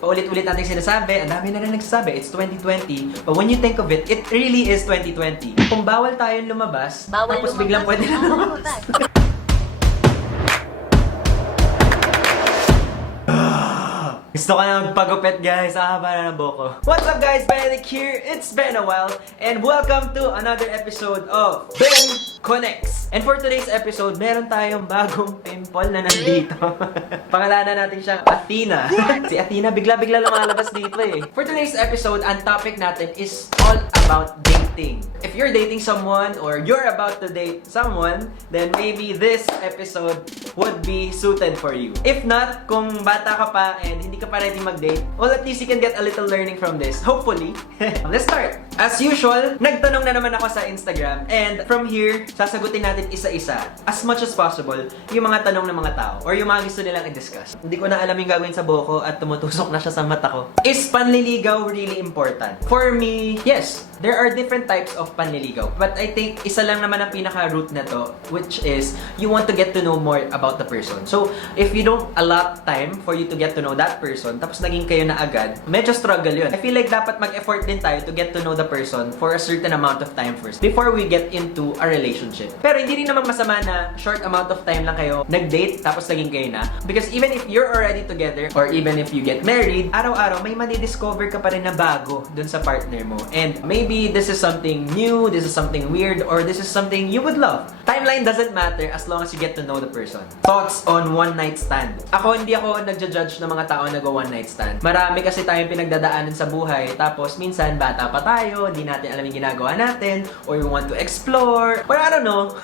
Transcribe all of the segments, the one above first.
paulit-ulit natin sinasabi, ang dami na rin nagsasabi, it's 2020. But when you think of it, it really is 2020. Kung bawal tayong lumabas, tapos biglang pwede na lumabas. Gusto ko na magpagupit, guys. Haba na ng buko. What's up, guys? Benedict here. It's been a while. And welcome to another episode of Ben Connects. And for today's episode, meron tayong bagong pimple na nandito. Pangalanan natin siyang Athena. Si Athena, bigla-bigla lumalabas dito eh. For today's episode, ang topic natin is all about dating. If you're dating someone or you're about to date someone, then maybe this episode would be suited for you. If not, kung bata ka pa and hindi ka pa ready mag-date, well, at least you can get a little learning from this. Hopefully. Let's start. As usual, nagtanong na naman ako sa Instagram and from here, sasagutin natin isa-isa as much as possible yung mga tanong ng mga tao or yung mga gusto nilang i-discuss. Hindi ko na alam yung gagawin sa buhok at tumutusok na siya sa mata ko. Is panliligaw really important? For me, yes. There are different types of panliligaw. But I think isa lang naman ang pinaka-root na to, which is you want to get to know more about the person. So, if you don't allot time for you to get to know that person, tapos naging kayo na agad, medyo struggle yun. I feel like dapat mag-effort din tayo to get to know the person for a certain amount of time first before we get into a relationship. Pero hindi rin naman masama na short amount of time lang kayo nag-date tapos naging kayo na. Because even if you're already together or even if you get married, araw-araw may madidiscover ka pa rin na bago dun sa partner mo. And maybe this is something new, this is something weird, or this is something you would love. Timeline doesn't matter as long as you get to know the person. Thoughts on one night stand. Hindi ako nagja-judge ng mga tao na go one night stand. Marami kasi tayong pinagdadaanan sa buhay, tapos minsan bata pa tayo, hindi natin alam yung ginagawa natin, or we want to explore, or I don't know.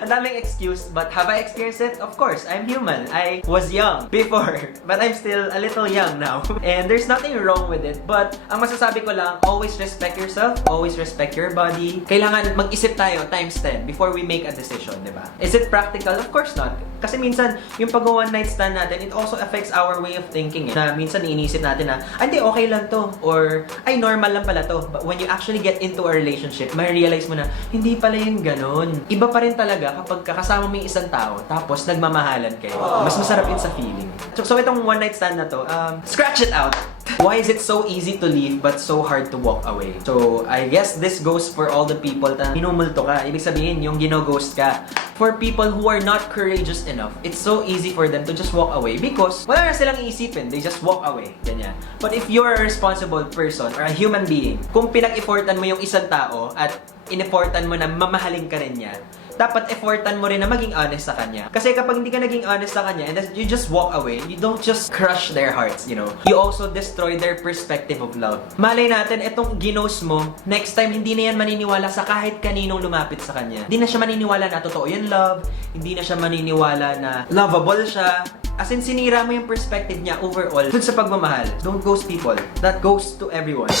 Ang daming excuse, but have I experienced it? Of course, I'm human. I was young before, but I'm still a little young now. And there's nothing wrong with it, but ang masasabi ko lang, always respect yourself, always respect your body. Kailangan mag-isip tayo times 10 before we make a decision, di ba? Is it practical? Of course not. Kasi minsan, yung pag-one night stand natin, it also affects our way of thinking. Na minsan iniisip natin na, hindi, okay lang to. Or, ay, normal lang pala to. But when you actually get into a relationship, may realize mo na, hindi pala yun ganun. Iba pa rin talaga kapag kakasama mo yung isang tao, tapos nagmamahalan kayo. Mas masarap yun sa feeling. So itong one night stand na to, scratch it out. Why is it so easy to leave but so hard to walk away? So, I guess this goes for all the people na minumulto ka. Ibig sabihin, yung gino-ghost ka. For people who are not courageous enough, it's so easy for them to just walk away because wala na silang iisipin. They just walk away. Ganyan. But if you're a responsible person or a human being, kung pinag-effortan mo yung isang tao at in-effortan mo na mamahalin ka rin niya, dapat effortan mo rin na maging honest sa kanya. Kasi kapag hindi ka naging honest sa kanya and you just walk away, you don't just crush their hearts, you know. You also destroy their perspective of love. Malay natin, itong ginos mo, next time hindi na yan maniniwala sa kahit kaninong lumapit sa kanya. Hindi na siya maniniwala na totoo yung love, hindi na siya maniniwala na lovable siya. As in, sinira mo yung perspective niya overall dun sa pagmamahal. Don't ghost people. That goes to everyone.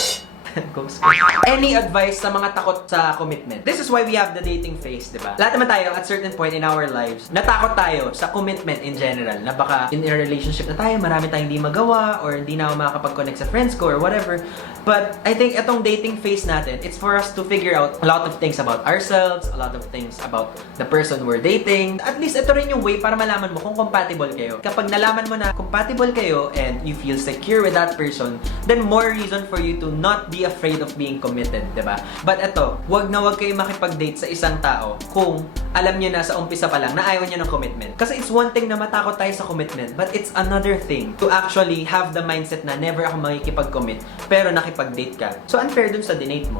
Any advice sa mga takot sa commitment? This is why we have the dating phase, di ba? Lahat naman tayo at certain point in our lives, natakot tayo sa commitment in general. Na baka in a relationship na tayo, marami tayong hindi magawa or hindi na ako makakapag-connect sa friends ko or whatever. But I think itong dating phase natin, it's for us to figure out a lot of things about ourselves, a lot of things about the person we're dating. At least ito rin yung way para malaman mo kung compatible kayo. Kapag nalaman mo na compatible kayo and you feel secure with that person, then more reason for you to not be afraid of being committed, diba? But eto, wag na wag kayo makipag-date sa isang tao kung alam niyo na sa umpisa pa lang na ayaw niyo ng commitment. Kasi it's one thing na matakot tayo sa commitment, but it's another thing to actually have the mindset na never ako makikipag-commit, pero nakipag-date ka. So unfair dun sa dinate mo.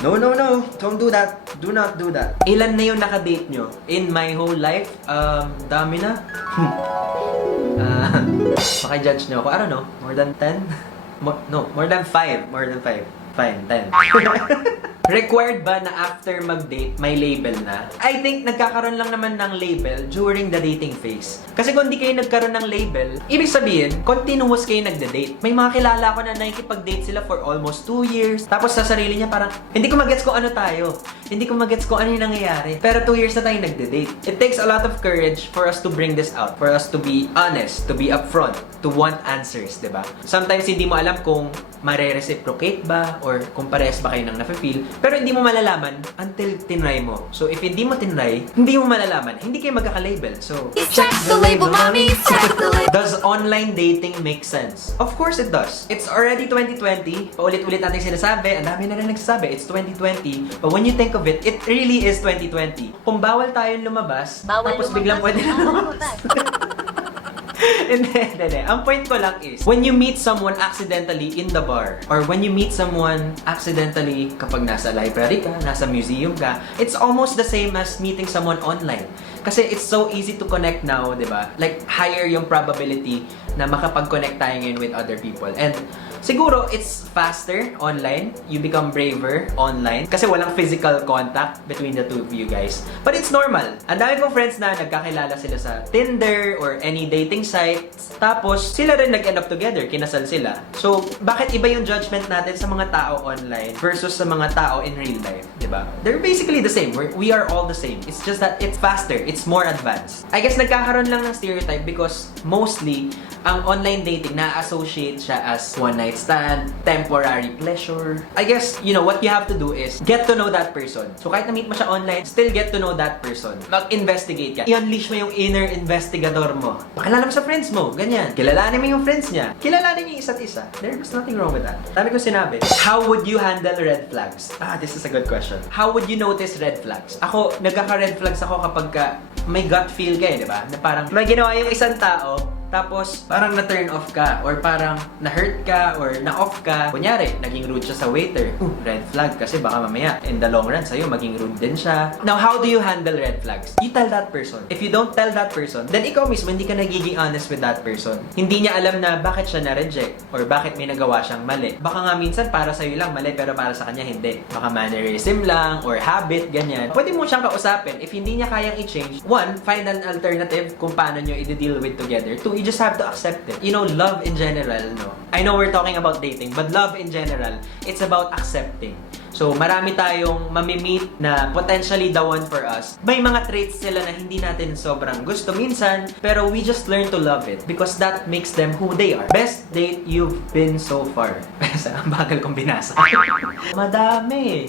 No, no, no. Don't do that. Do not do that. Ilan na yung nakadate nyo? In my whole life? Dami na. Maka-judge nyo ako. I don't know. More than 10? More than 5. More than 5. Fine, 10. Required ba na after mag-date, may label na? I think nagkakaroon lang naman ng label during the dating phase. Kasi kung hindi kayo nagkaroon ng label, ibig sabihin, continuous kayo nagde-date. May mga kilala ko na nakikipag-date sila for almost 2 years. Tapos sa sarili niya parang, hindi ko magets kung ano tayo. Hindi ko magets kung ano yung nangyayari. Pero 2 years na tayo nagde-date. It takes a lot of courage for us to bring this out. For us to be honest, to be upfront, to want answers, diba? Sometimes hindi mo alam kung mare-reciprocate ba or kung parehas ba kayo nang nafe-feel. Pero hindi mo malalaman until tinry mo. So if hindi mo tinry, hindi mo malalaman. Hindi kayo magkaka-label. So, Check the label, mommy. Check the label. does online dating make sense? Of course it does. It's already 2020. Paulit-ulit natin sinasabi. Ang dami na rin nagsasabi. It's 2020. But when you think of it, it really is 2020. Kung bawal tayong lumabas, tapos biglang pwede na lumabas. Hindi. Ang point ko lang is, when you meet someone accidentally in the bar, or when you meet someone accidentally kapag nasa library ka, nasa museum ka, it's almost the same as meeting someone online. Kasi it's so easy to connect now, di ba? Like, higher yung probability na makapag-connect tayo ngayon with other people. And siguro, it's faster online. You become braver online. Kasi walang physical contact between the two of you guys. But it's normal. Ang dami kong friends na nagkakilala sila sa Tinder or any dating sites. Tapos, sila rin nag-end up together. Kinasal sila. So, bakit iba yung judgment natin sa mga tao online versus sa mga tao in real life? Diba? They're basically the same. We are all the same. It's just that it's faster. It's more advanced. I guess nagkakaroon lang ng stereotype because mostly, ang online dating na-associate siya as one night stand, temporary pleasure. I guess, you know, what you have to do is get to know that person. So kahit na-meet mo siya online, still get to know that person. Mag-investigate ka. I-unleash mo yung inner investigador mo. Pakilala mo sa friends mo. Ganyan. Kilalanin mo yung friends niya. Kilalanin niyo yung isa't isa. There's nothing wrong with that. Sabi ko sinabi, how would you handle red flags? This is a good question. How would you notice red flags? Ako, nagkaka-red flags ako kapag may gut feel ka di ba? Na parang may ginawa yung isang tao, tapos parang na-turn off ka or parang na-hurt ka or na-off ka. Kunyari, naging rude siya sa waiter. Red flag kasi baka mamaya in the long run sa'yo maging rude din siya. Now, how do you handle red flags? You tell that person. If you don't tell that person, then ikaw mismo hindi ka nagiging honest with that person. Hindi niya alam na bakit siya na-reject or bakit may nagawa siyang mali. Baka nga minsan para sa'yo lang mali pero para sa kanya hindi. Baka mannerism lang or habit, ganyan. Pwede mo siyang kausapin. If hindi niya kayang i-change, one, find an alternative kung paano nyo i-deal with together. Two, you just have to accept it. You know, love in general, no? I know we're talking about dating, but love in general, it's about accepting. So, marami tayong mamimit na potentially the one for us. May mga traits sila na hindi natin sobrang gusto minsan, pero we just learn to love it because that makes them who they are. Best date you've been so far. Ang bagal kong binasa. Madami.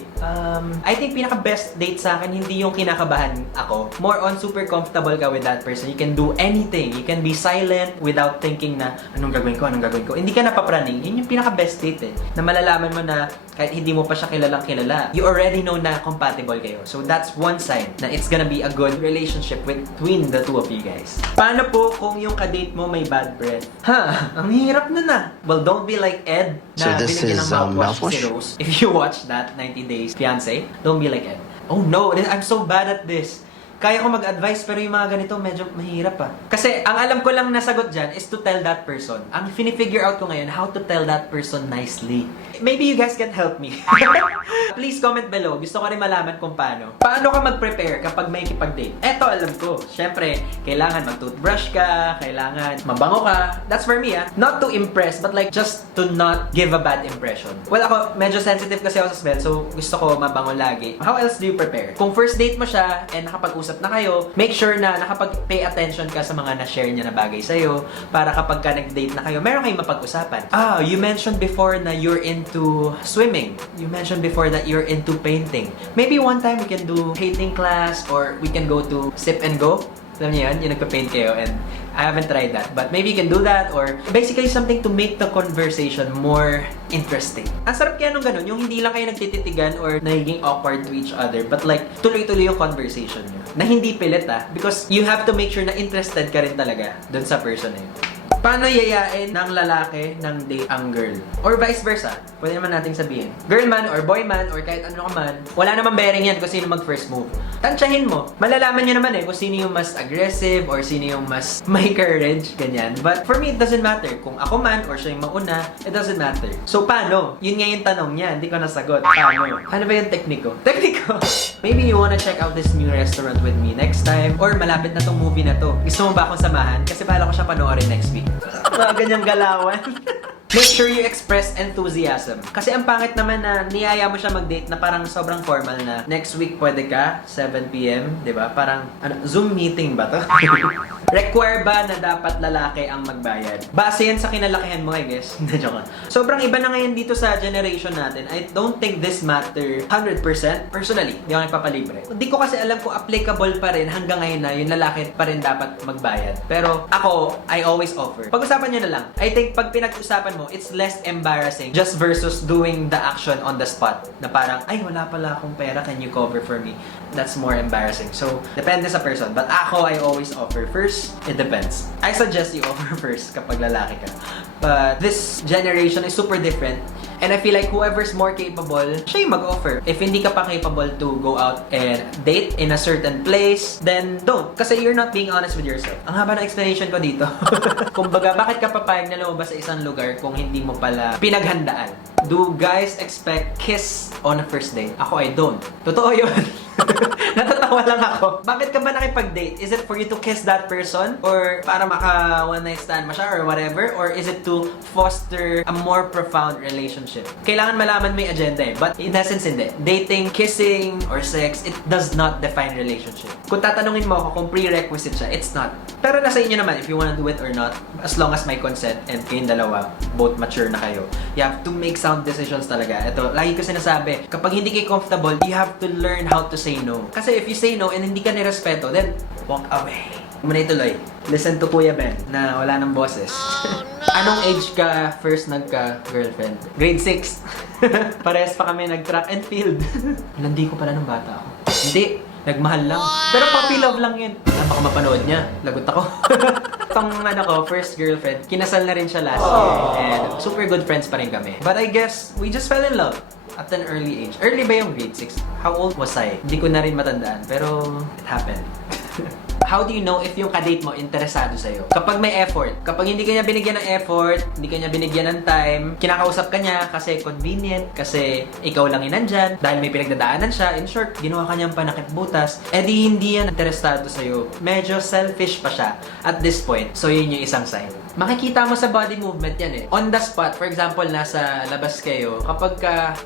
I think pinaka-best date sa akin, hindi yung kinakabahan ako. More on super comfortable ka with that person. You can do anything. You can be silent without thinking na, anong gagawin ko? Hindi ka napapraning. Yun yung pinaka-best date Na malalaman mo na kahit hindi mo pa siya kilalang kilala, you already know na compatible kayo. So that's one sign na it's gonna be a good relationship between the two of you guys. Paano po kung yung kadate mo may bad breath? Ang hirap nun Well, don't be like Ed na binigyan ng mouthwash si Rose. If you watch that 90 Days Fiancé, don't be like Ed. Oh no, I'm so bad at this. Kaya ko mag-advise pero yung mga ganito medyo mahirap Kasi ang alam ko lang na sagot dyan is to tell that person. Ang finifigure out ko ngayon, how to tell that person nicely. Maybe you guys can help me. Please comment below. Gusto ko rin malaman kung paano. Paano ka mag-prepare kapag may kipag-date? Eto alam ko. Siyempre, kailangan mag-toothbrush ka, kailangan mabango ka. That's for me Not to impress, but like just to not give a bad impression. Well, ako, medyo sensitive kasi ako sa smell, so gusto ko mabango lagi. How else do you prepare? Kung first date mo siya and nakapag-usap na kayo, make sure na nakapag-pay attention ka sa mga na-share niya na bagay sa'yo para kapag ka nag-date na kayo, meron kayong mapag-usapan. You mentioned before na you're into swimming. You mentioned before that you're into painting. Maybe one time we can do painting class or we can go to sip and go. Alam niyo yun? Yung nagpa-paint kayo and I haven't tried that. But maybe you can do that or basically something to make the conversation more interesting. Ang sarap kaya nung ganun, yung hindi lang kayo nagtititigan or nagiging awkward to each other but like tuloy-tuloy yung conversation nyo. Na hindi pilit because you have to make sure na interested ka rin talaga dun sa person na yun. Paano yayain ng lalaki ng date ang girl? Or vice versa. Pwede naman nating sabihin. Girl man or boy man or kahit ano ka man, wala namang bearing yan kung sino mag-first move. Tansyahin mo. Malalaman nyo naman kung sino yung mas aggressive or sino yung mas may courage, ganyan. But for me, it doesn't matter. Kung ako man or siya yung mauna, it doesn't matter. So paano? Yun nga yung tanong niya. Hindi ko nasagot. Paano? Ano ba yung tekniko? Tekniko! Maybe you wanna check out this new restaurant with me next time or malapit na tong movie na to. Gusto mo ba akong samahan? Kasi bala ko siya panoorin next week. Mga ganyang galawan. Make sure you express enthusiasm. Kasi ang pangit naman na niyaya mo siya mag-date na parang sobrang formal na next week pwede ka, 7 p.m., di ba? Parang, Zoom meeting ba to? Require ba na dapat lalaki ang magbayad? Base yan sa kinalakihan mo, I guess. Hindi, joke lang. Sobrang iba na ngayon dito sa generation natin. I don't think this matter 100%. Personally, hindi ako nagpapalibre. Hindi ko kasi alam kung applicable pa rin hanggang ngayon na yung lalaki pa rin dapat magbayad. Pero ako, I always offer. Pag-usapan nyo na lang. I think pag pinag-usapan mo, it's less embarrassing just versus doing the action on the spot. Na parang, ay, wala pala akong pera, can you cover for me? That's more embarrassing. So, depende sa person. But ako, I always offer. First, it depends. I suggest you offer first kapag lalaki ka. But this generation is super different. And I feel like whoever's more capable, siya yung mag-offer. If hindi ka pa capable to go out and date in a certain place, then don't. Kasi you're not being honest with yourself. Ang haba ng explanation ko dito. Kumbaga, bakit ka papayag na lumabas sa isang lugar kung hindi mo pala pinaghandaan? Do guys expect kiss on a first date? Ako, I don't. Totoo yun. Natatawa lang ako. Bakit ka ba nakipag-date? Is it for you to kiss that person? Or para maka one night stand mo siya or whatever? Or is it to foster a more profound relationship? Kailangan malaman may agenda eh. But in essence, hindi. Dating, kissing, or sex, it does not define relationship. Kung tatanungin mo ako kung prerequisite siya, it's not. Pero nasa inyo naman if you wanna do it or not. As long as may consent and kayong dalawa, both mature na kayo. You have to make sound decisions talaga. Ito, lagi ko sinasabi, kapag hindi kayo comfortable, you have to learn how to say no. Kasi if you say no and hindi ka nirespeto, then walk away. Muna ituloy. Listen to Kuya Ben na wala ng boses. Anong age ka first nagka-girlfriend? Grade 6. Parehas pa kami nag-track and field. Landi ko pala ng bata ako. Hindi. Nagmahal lang. Pero puppy love lang yun. Baka mapanood niya. Lagot ako. Itong first girlfriend, kinasal na rin siya last year. And super good friends pa rin kami. But I guess, we just fell in love at an early age. Early ba yung grade 6? How old was I? Hindi ko na rin matandaan. Pero, it happened. How do you know if yung kadate mo interesado sa'yo? Kapag may effort. Kapag hindi ka niya binigyan ng effort, hindi ka niya binigyan ng time, kinakausap ka niya kasi convenient, kasi ikaw lang yung nandyan, dahil may pinagdadaanan siya, in short, ginawa ka niyang panakit butas, edi hindi yan interesado sa'yo. Medyo selfish pa siya at this point. So yun yung isang sign. Makikita mo sa body movement yan eh. On the spot, for example, nasa labas kayo, kapag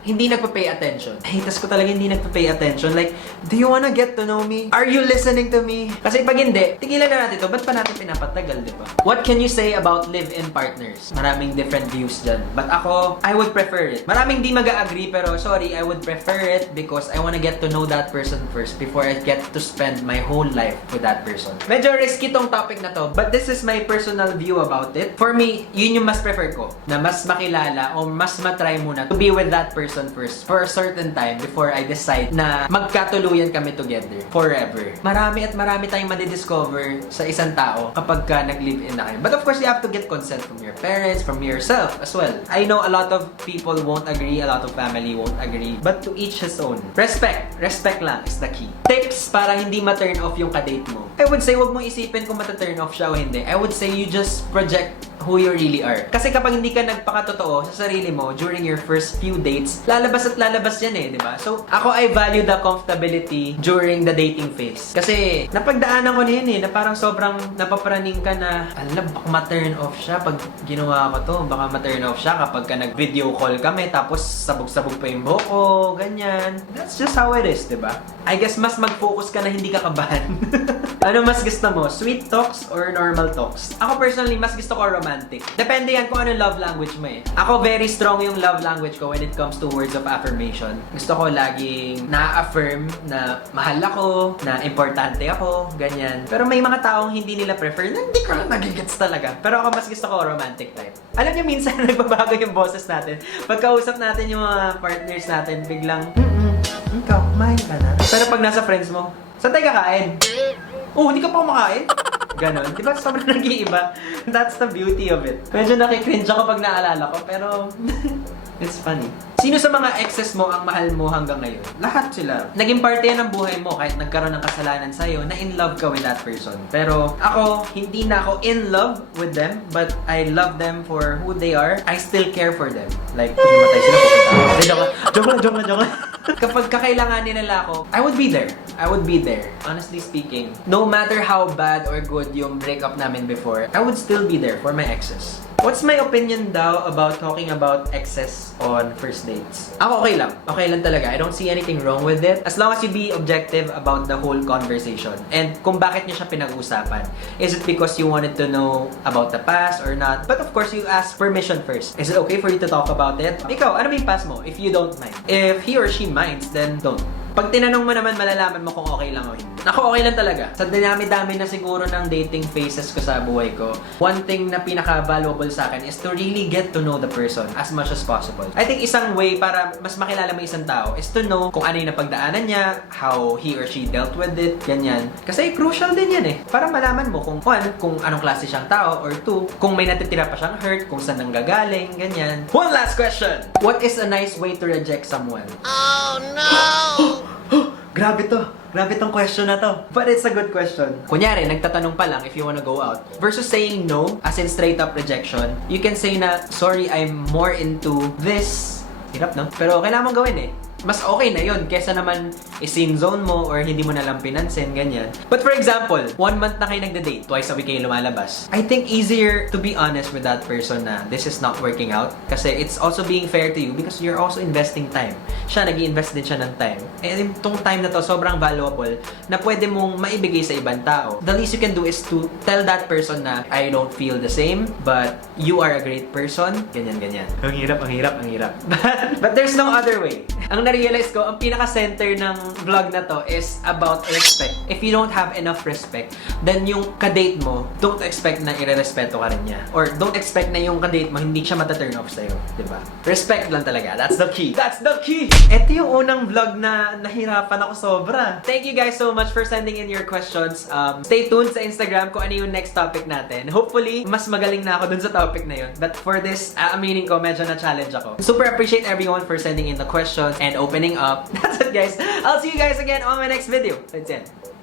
hindi nagpa-pay attention. Hates ko talaga hindi nagpa-pay attention. Like, do you wanna get to know me? Are you listening to me? Kasi pag hindi, tigilan na natin ito. Ba't pa natin pinapatagal, di ba? What can you say about live-in partners? Maraming different views dyan. But ako, I would prefer it. Maraming di mag-agree, pero sorry, I would prefer it because I wanna get to know that person first before I get to spend my whole life with that person. Medyo risky tong topic na to, but this is my personal view about it. For me, yun yung mas prefer ko. Na mas makilala o mas matry muna to be with that person first for a certain time before I decide na magkatuluyan kami together forever. Marami at marami tayong madidiscover sa isang tao kapag ka nag-live-in na kayo. But of course, you have to get consent from your parents, from yourself as well. I know a lot of people won't agree, a lot of family won't agree, but to each his own. Respect. Respect lang is the key. Tips para hindi ma-turn off yung kadate mo. I would say, wag mong isipin kung mata-turn off siya o hindi. I would say you just project who you really are. Kasi kapag hindi ka nagpakatotoo sa sarili mo during your first few dates, lalabas at lalabas yan eh, di ba? So, ako I value the comfortability during the dating phase. Kasi, napagdaanan ko na yun eh, na parang sobrang napapraning ka na, alam, baka ma-turn off siya pag ginawa ko to. Baka ma-turn off siya kapag ka nag-video call kami, tapos sabog-sabog pa yung buhok ko, ganyan. That's just how it is, di ba? I guess mas mag-focus ka na hindi ka kabahan. Ano mas gusto mo? Sweet talks or normal talks? Ako personally, mas gusto ko romantic. Depende yan kung anong love language mo eh. Ako very strong yung love language ko when it comes to words of affirmation. Gusto ko laging na-affirm na mahal ako, na importante ako, ganyan. Pero may mga taong hindi nila prefer na hindi ko lang nagigets talaga. Pero ako mas gusto ko romantic type. Alam niyo minsan nagbabago yung boses natin. Pagkausap natin yung mga partners natin, biglang, ikaw, kumain ka na. Pero pag nasa friends mo, saan tayo kakain? Oh, hindi ka pa kumakain? Ganon. Di ba sobrang nag-iiba? That's the beauty of it. Medyo nakikringe ako pag naalala ko, pero it's funny. Sino sa mga exes mo ang mahal mo hanggang ngayon? Lahat sila. Naging parte yan ng buhay mo kahit nagkaroon ng kasalanan sa'yo na in love ka with that person. Pero ako, hindi na ako in love with them, but I love them for who they are. I still care for them. Like, kung namatay sila, pupunta. Joke lang. Kapag kakailanganin nila ako, I would be there. I would be there. Honestly speaking, no matter how bad or good yung breakup namin before, I would still be there for my exes. What's my opinion daw about talking about exes on first dates? Ako okay lang. Okay lang talaga. I don't see anything wrong with it. As long as you be objective about the whole conversation. And kung bakit niyo siya pinag-usapan. Is it because you wanted to know about the past or not? But of course, you ask permission first. Is it okay for you to talk about it? Ikaw, ano ba yung past mo? If you don't mind. If he or she minds, then don't. Pag tinanong mo naman, malalaman mo kung okay lang o hindi. Ako, okay lang talaga. Sa dinami-dami na siguro ng dating phases ko sa buhay ko, one thing na pinaka-valuable sa akin is to really get to know the person as much as possible. I think isang way para mas makilala mo isang tao is to know kung ano yung napagdaanan niya, how he or she dealt with it, ganyan. Kasi crucial din yan eh. Para malaman mo kung one, kung anong klase siyang tao, or two, kung may natitira pa siyang hurt, kung saan nanggagaling, ganyan. One last question! What is a nice way to reject someone? Oh no! Grabe to. Grabe tong question na to. But it's a good question. Kunyari, nagtatanong pa lang if you wanna go out. Versus saying no, as in straight up rejection, you can say na, sorry, I'm more into this. Hirap, no? Pero kailangan mong gawin eh. Mas okay na yun kesa naman i-scene zone mo or hindi mo na lang pinansin, ganyan. But for example, 1 month na kayo nagda-date, twice a week kayo lumalabas. I think easier to be honest with that person na this is not working out kasi it's also being fair to you because you're also investing time. Siya, nag-i-invest din siya ng time. And itong time na to, sobrang valuable na pwede mong maibigay sa ibang tao. The least you can do is to tell that person na I don't feel the same, but you are a great person. Ganyan, ganyan. Ang hirap, ang hirap, ang hirap. But there's no other way. Ang na-realize ko, ang pinaka-center ng vlog na to is about respect. If you don't have enough respect, then yung kadate mo, don't expect na ire-respeto ka rin niya. Or don't expect na yung kadate mo, hindi siya mata-turn off sa'yo. Diba? Respect lang talaga. That's the key. That's the key! Ito yung unang vlog na nahirapan ako sobra. Thank you guys so much for sending in your questions. Stay tuned sa Instagram kung ano yung next topic natin. Hopefully, mas magaling na ako dun sa topic na yun. But for this, aminin ko, medyo na-challenge ako. Super appreciate everyone for sending in the questions and opening up. That's it, guys. I'll see you guys again on my next video. That's it.